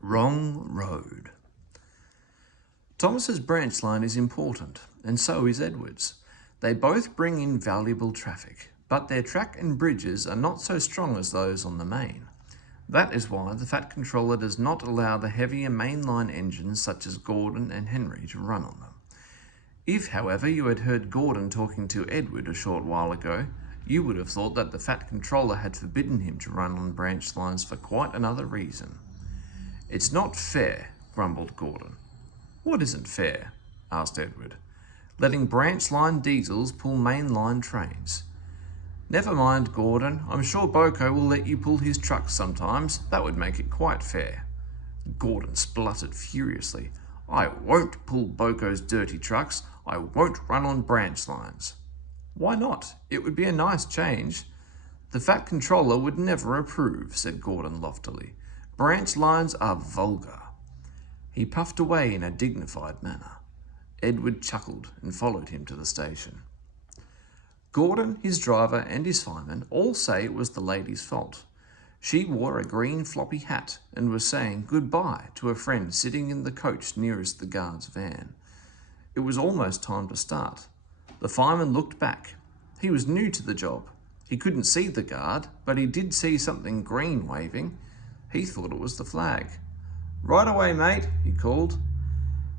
Wrong road. Thomas's branch line is important, and so is Edward's. They both bring in valuable traffic, but their track and bridges are not so strong as those on the main. That is why the Fat Controller does not allow the heavier mainline engines such as Gordon and Henry to run on them. If, however, you had heard Gordon talking to Edward a short while ago, you would have thought that the Fat Controller had forbidden him to run on branch lines for quite another reason. "It's not fair," grumbled Gordon. "What isn't fair?" asked Edward. "Letting branch line diesels pull mainline trains." "Never mind, Gordon. I'm sure Boko will let you pull his trucks sometimes. That would make it quite fair." Gordon spluttered furiously. "I won't pull Boko's dirty trucks. I won't run on branch lines." "Why not? It would be a nice change." "The Fat Controller would never approve," said Gordon loftily. "Branch lines are vulgar." He puffed away in a dignified manner. Edward chuckled and followed him to the station. Gordon, his driver, and his fireman all say it was the lady's fault. She wore a green floppy hat and was saying goodbye to a friend sitting in the coach nearest the guard's van. It was almost time to start. The fireman looked back. He was new to the job. He couldn't see the guard, but he did see something green waving. He thought it was the flag. "Right away, mate," he called.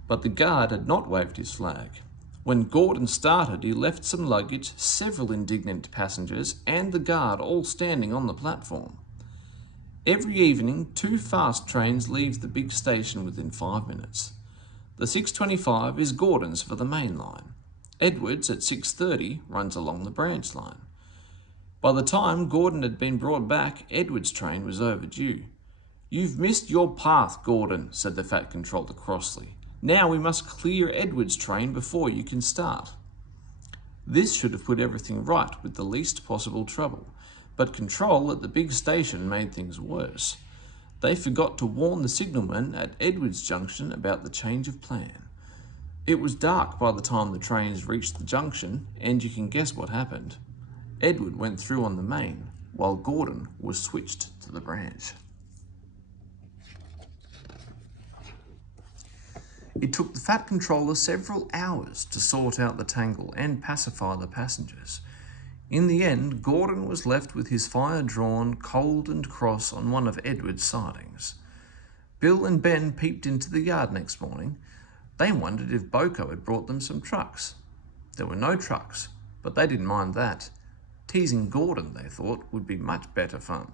But the guard had not waved his flag. When Gordon started, he left some luggage, several indignant passengers, and the guard all standing on the platform. Every evening, 2 fast trains leave the big station within 5 minutes. The 6:25 is Gordon's for the main line. Edward's at 6:30 runs along the branch line. By the time Gordon had been brought back, Edward's train was overdue. "You've missed your path, Gordon," said the Fat Controller crossly. "Now we must clear Edward's train before you can start." This should have put everything right with the least possible trouble, but control at the big station made things worse. They forgot to warn the signalman at Edward's junction about the change of plan. It was dark by the time the trains reached the junction, and you can guess what happened. Edward went through on the main, while Gordon was switched to the branch. It took the Fat Controller several hours to sort out the tangle and pacify the passengers. In the end, Gordon was left with his fire drawn, cold and cross on one of Edward's sidings. Bill and Ben peeped into the yard next morning. They wondered if Boko had brought them some trucks. There were no trucks, but they didn't mind that. Teasing Gordon, they thought, would be much better fun.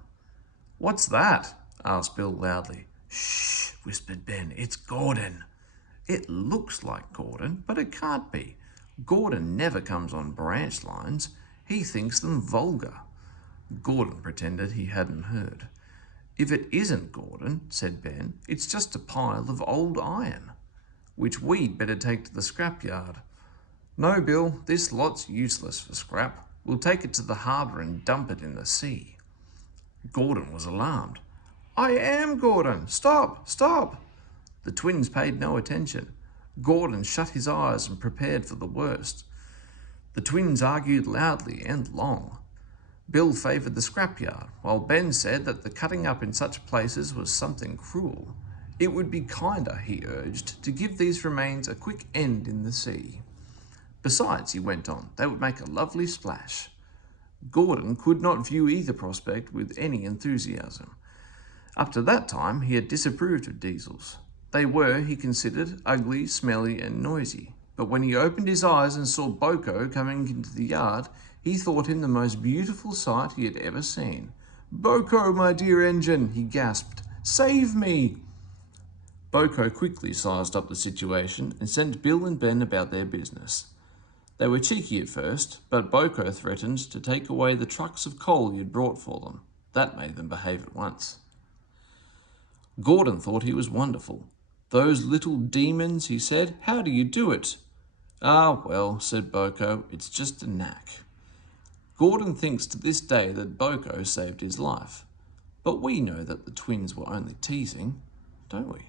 "What's that?" asked Bill loudly. "Shh," whispered Ben. "It's Gordon." "It looks like Gordon, but it can't be. Gordon never comes on branch lines. He thinks them vulgar." Gordon pretended he hadn't heard. "If it isn't Gordon," said Ben, "it's just a pile of old iron, which we'd better take to the scrapyard." "No, Bill, this lot's useless for scrap. We'll take it to the harbour and dump it in the sea." Gordon was alarmed. "I am Gordon! Stop! Stop!" The twins paid no attention. Gordon shut his eyes and prepared for the worst. The twins argued loudly and long. Bill favoured the scrapyard, while Ben said that the cutting up in such places was something cruel. It would be kinder, he urged, to give these remains a quick end in the sea. Besides, he went on, they would make a lovely splash. Gordon could not view either prospect with any enthusiasm. Up to that time, he had disapproved of diesels. They were, he considered, ugly, smelly, and noisy. But when he opened his eyes and saw Boko coming into the yard, he thought him the most beautiful sight he had ever seen. "Boko, my dear engine," he gasped. "Save me!" Boko quickly sized up the situation and sent Bill and Ben about their business. They were cheeky at first, but Boko threatened to take away the trucks of coal he had brought for them. That made them behave at once. Gordon thought he was wonderful. "Those little demons," he said. "How do you do it?" "Ah, well," said Boko, "it's just a knack." Gordon thinks to this day that Boko saved his life. But we know that the twins were only teasing, don't we?